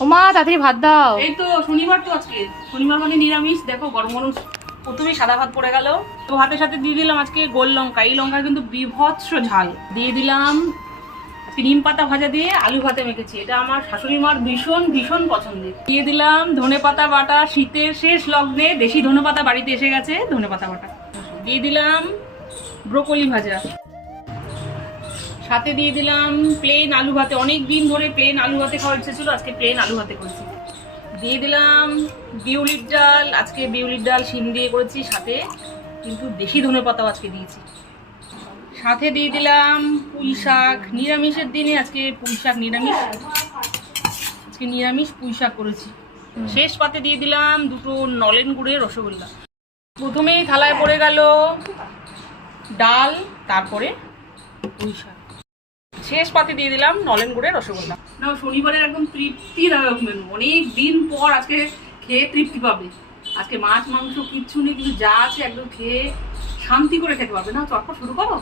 ও মা তাড়াতাড়ি ভাত দাও। এই তো শনিবার, তো আজকে শনিবার মানে নিরামিষ। দেখো গরম গরম প্রথমেই সাদা ভাত পড়ে গেল। তো ভাতের সাথে দিয়ে দিলাম আজকে গোল লঙ্কা। এই লঙ্কা কিন্তু বিভৎস ঝাল। দিয়ে দিলাম নিম পাতা ভাজা দিয়ে আলু ভাতে মেখেছি, এটা আমার শাশুড়ি মার ভীষণ ভীষণ পছন্দের। দিয়ে দিলাম ধনে পাতা বাটা, শীতের শেষ লগ্নে দেশি ধনে পাতা বাড়িতে এসে গেছে, ধনে পাতা বাটা। দিয়ে দিলাম ব্রোকলি ভাজা, সাথে দিয়ে দিলাম প্লেন আলু ভাতে। অনেক দিন ধরে প্লেন আলু ভাতে খাওয়ার ইচ্ছে ছিল, আজকে প্লেন আলু ভাতে করেছি। দিয়ে দিলাম বিউলির ডাল, আজকে বিউলির ডাল শিম দিয়ে করেছি, সাথে কিন্তু দেশি ধনে পাতাও আজকে দিয়েছি। সাথে দিয়ে দিলাম পুঁই শাক, নিরামিষের দিনে আজকে পুঁই শাক নিরামিষ, আজকে নিরামিষ পুঁই শাক করেছি। শেষ পাতে দিয়ে দিলাম দুটো নলেন গুড়ের রসগোল্লা। প্রথমেই থালায় পড়ে গেল ডাল, তারপরে পুঁই শাক, শেষ পাতে দিয়ে দিলাম নলেন গুড়ের রসগোল্লা। না, শনিবারের একদম তৃপ্তিদায়ক মেনু। অনেক দিন পর আজকে খেয়ে তৃপ্তি পাবে। আজকে মাছ মাংস কিচ্ছু নেই, কিন্তু যা আছে একদম খেয়ে শান্তি করে খেতে পারবে। না, চটপট শুরু করো।